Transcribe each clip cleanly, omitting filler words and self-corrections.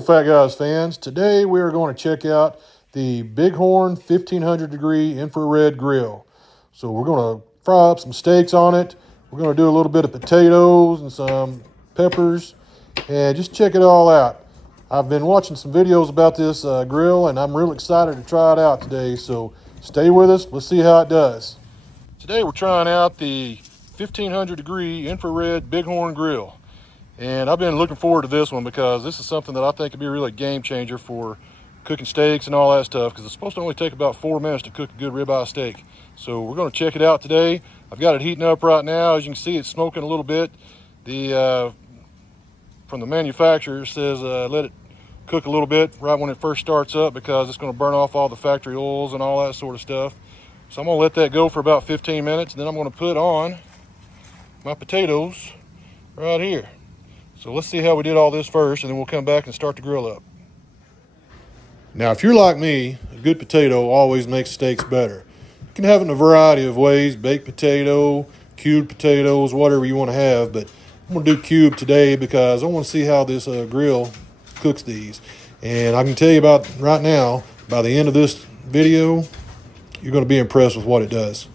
Hello, Fat Guys fans. Today we are going to check out the Bighorn 1500 degree infrared grill. So we're going to fry up some steaks on it. We're going to do a little bit of potatoes and some peppers and just check it all out. I've been watching some videos about this grill and I'm real excited to try it out today. So stay with us. Let's see how it does. Today we're trying out the 1500 degree infrared Bighorn grill. And I've been looking forward to this one because this is something that I think could be a really game changer for cooking steaks and all that stuff, because it's supposed to only take about 4 minutes to cook a good ribeye steak. So we're going to check it out today. I've got it heating up right now. As you can see, it's smoking a little bit. From the manufacturer, it says let it cook a little bit right when it first starts up because it's going to burn off all the factory oils and all that sort of stuff. So I'm going to let that go for about 15 minutes, and then I'm going to put on my potatoes right here. So let's see how we did all this first, and then we'll come back and start the grill up. Now, if you're like me, a good potato always makes steaks better. You can have it in a variety of ways: baked potato, cubed potatoes, whatever you want to have. But I'm going to do cube today because I want to see how this grill cooks these. And I can tell you about right now, by the end of this video, you're going to be impressed with what it does.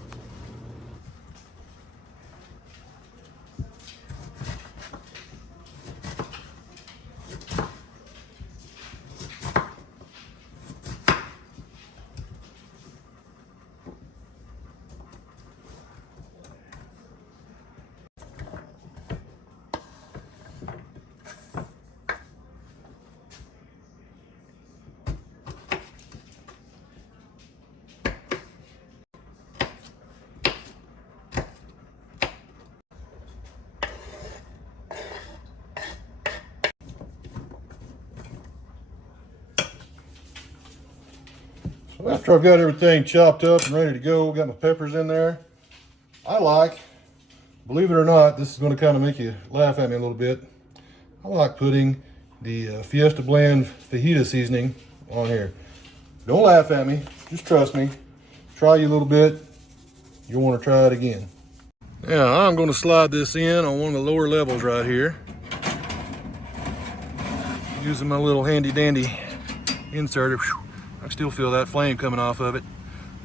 So after I've got everything chopped up and ready to go, got my peppers in there. Believe it or not, this is going to kind of make you laugh at me a little bit. I like putting the Fiesta Blend fajita seasoning on here. Don't laugh at me, just trust me. Try you a little bit, you'll want to try it again. Now I'm going to slide this in on one of the lower levels right here, using my little handy dandy inserter. I can still feel that flame coming off of it.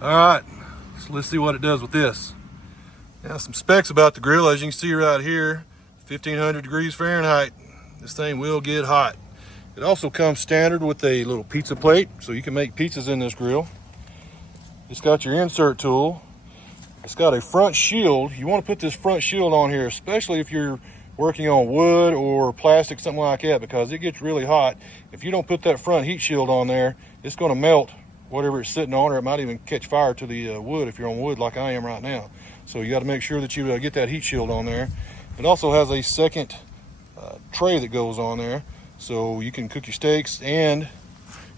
All right, so let's see what it does with this. Now, some specs about the grill. As you can see right here, 1500 degrees Fahrenheit. This thing will get hot. It also comes standard with a little pizza plate, so you can make pizzas in this grill. It's got your insert tool. It's got a front shield. You want to put this front shield on here, especially if you're working on wood or plastic, something like that, because it gets really hot. If you don't put that front heat shield on there, it's going to melt whatever it's sitting on, or it might even catch fire to the wood if you're on wood like I am right now. So you got to make sure that you get that heat shield on there. It also has a second tray that goes on there, so you can cook your steaks and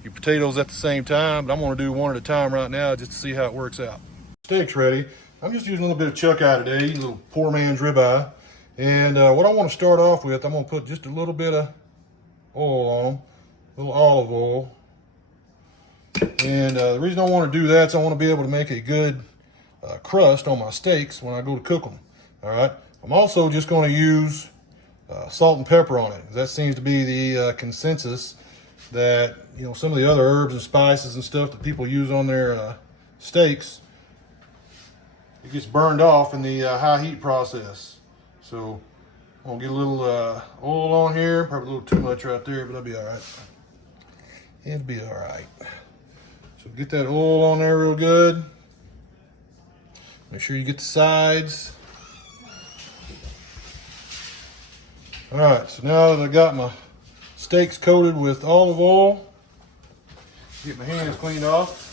your potatoes at the same time. But I'm going to do one at a time right now just to see how it works out. Steak's ready. I'm just using a little bit of chuck eye today, a little poor man's ribeye. And what I want to start off with, I'm going to put just a little bit of oil on them, a little olive oil. And the reason I want to do that is I want to be able to make a good crust on my steaks when I go to cook them. All right. I'm also just going to use salt and pepper on it. That seems to be the consensus that, you know, some of the other herbs and spices and stuff that people use on their steaks, it gets burned off in the high heat process. So I'm gonna get a little oil on here, probably a little too much right there, but that'll be all right. It'll be all right. So get that oil on there real good. Make sure you get the sides. All right, so now that I got my steaks coated with olive oil, get my hands cleaned off.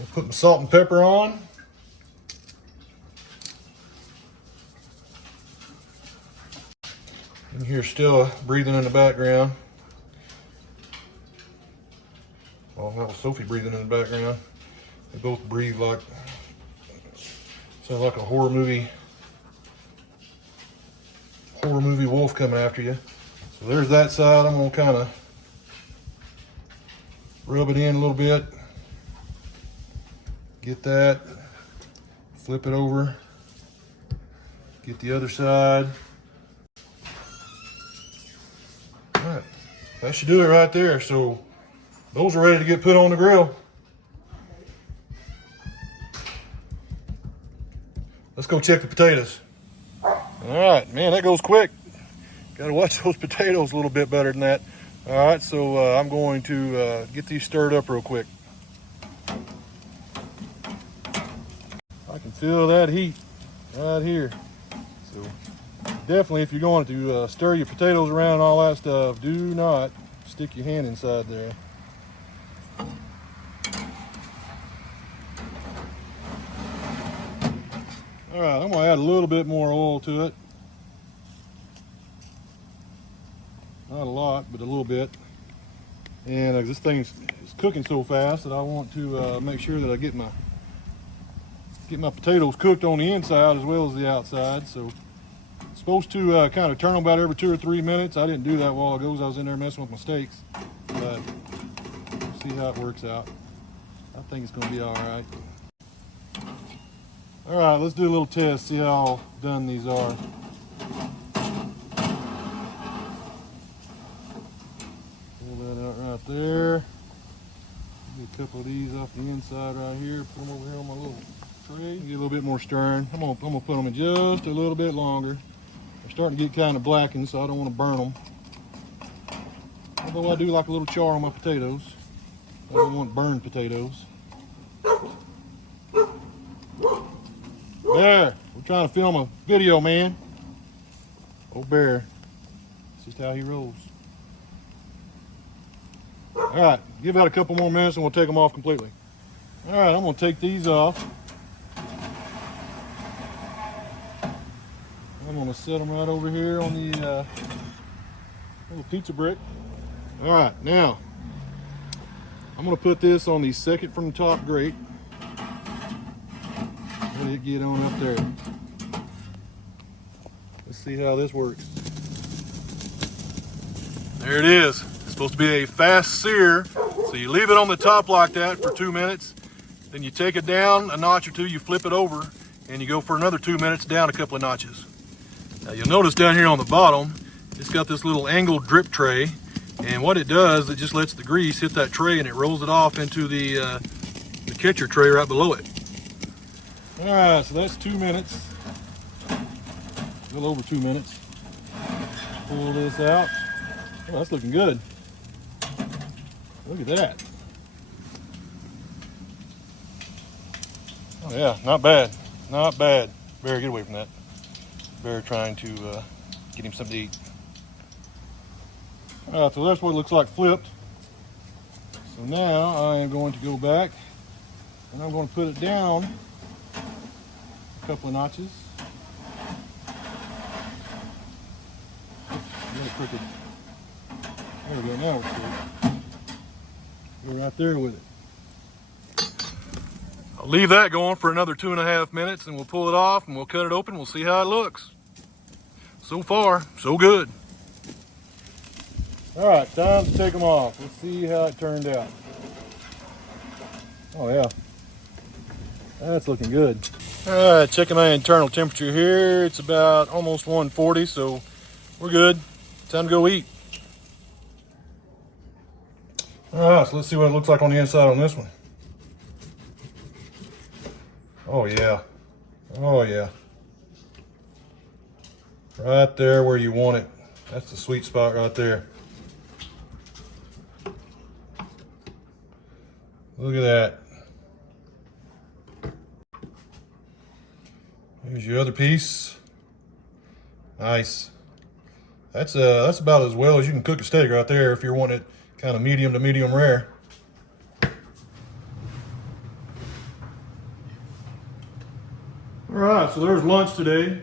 I'll put my salt and pepper on. You hear still breathing in the background. Well, that was Sophie breathing in the background. They both breathe like, sounds like a horror movie wolf coming after you. So there's that side. I'm gonna kind of rub it in a little bit. Get that, flip it over, get the other side. That should do it right there. So those are ready to get put on the grill. Let's go check the potatoes. All right, man, that goes quick. Got to watch those potatoes a little bit better than that. All right, so I'm going to get these stirred up real quick. I can feel that heat right here. So definitely, if you're going to stir your potatoes around and all that stuff, do not stick your hand inside there. All right, I'm gonna add a little bit more oil to it. Not a lot, but a little bit. And this thing is cooking so fast that I want to make sure that I get my potatoes cooked on the inside as well as the outside. So I'm supposed to kind of turn them about every 2 or 3 minutes. I didn't do that a while ago because I was in there messing with my steaks. But we'll see how it works out. I think it's gonna be all right. All right, let's do a little test, see how done these are. Pull that out right there. Get a couple of these off the inside right here. Put them over here on my little tray. Get a little bit more stirring. I'm gonna put them in just a little bit longer. They're starting to get kind of blackened, so I don't want to burn them. Although I do like a little char on my potatoes. I don't want burned potatoes. Bear, we're trying to film a video, man. Oh, Bear. That's just how he rolls. All right, give that a couple more minutes and we'll take them off completely. All right, I'm gonna take these off. I'm gonna set them right over here on the little pizza brick. All right, now I'm gonna put this on the second from the top grate. Let it get on up there. Let's see how this works. There it is. It's supposed to be a fast sear. So you leave it on the top like that for 2 minutes. Then you take it down a notch or two, you flip it over, and you go for another 2 minutes down a couple of notches. Now you'll notice down here on the bottom, it's got this little angled drip tray. And what it does, it just lets the grease hit that tray and it rolls it off into the catcher tray right below it. All right, so that's 2 minutes. A little over 2 minutes. Pull this out. Oh, that's looking good. Look at that. Oh yeah, not bad. Not bad. Bear, get away from that. Bear trying to get him something to eat. All right, so that's what it looks like flipped. So now I am going to go back and I'm going to put it down a couple of notches. A little crooked. There we go, now it's good. We're right there with it. I'll leave that going for another 2.5 minutes and we'll pull it off and we'll cut it open. We'll see how it looks. So far, so good. All right, time to take them off. Let's see how it turned out. Oh yeah, that's looking good. All right, checking my internal temperature here. It's about almost 140, so we're good. Time to go eat. All right, so let's see what it looks like on the inside on this one. Oh yeah, oh yeah. Right there where you want it. That's the sweet spot right there. Look at that. Here's your other piece. Nice. That's about as well as you can cook a steak right there if you're wanting it kind of medium to medium rare. All right, so there's lunch today.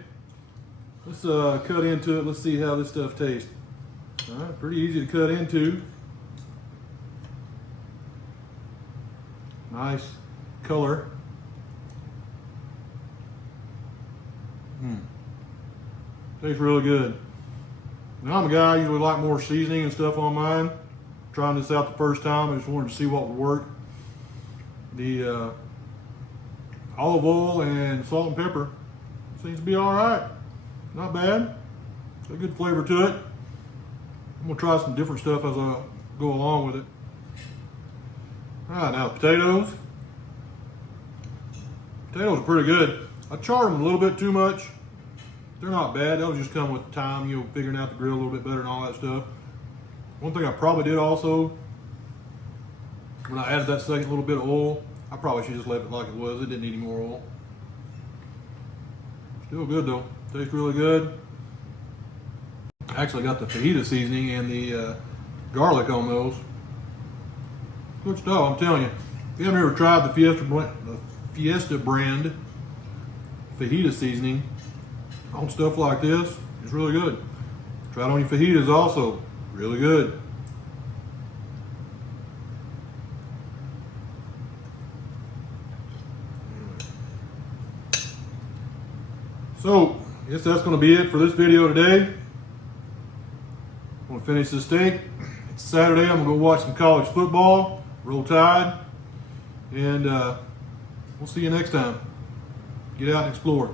Let's cut into it. Let's see how this stuff tastes. All right, pretty easy to cut into. Nice color. Tastes really good. Now I'm a guy, I usually like more seasoning and stuff on mine. Trying this out the first time, I just wanted to see what would work. The olive oil and salt and pepper seems to be all right. Not bad. Got a good flavor to it. I'm gonna try some different stuff as I go along with it. All right, now potatoes. Potatoes are pretty good. I charred them a little bit too much. They're not bad. That'll just come with time, you know, figuring out the grill a little bit better and all that stuff. One thing I probably did also, when I added that second little bit of oil, I probably should just left it like it was. It didn't need any more oil. Still good though. Tastes really good. I actually got the fajita seasoning and the garlic on those. Good stuff, I'm telling you. If you haven't ever tried the Fiesta brand fajita seasoning on stuff like this, it's really good. Try it on your fajitas also. Really good. So, I guess that's going to be it for this video today. I'm going to finish this steak. It's Saturday. I'm going to go watch some college football. Roll Tide. And we'll see you next time. Get out and explore.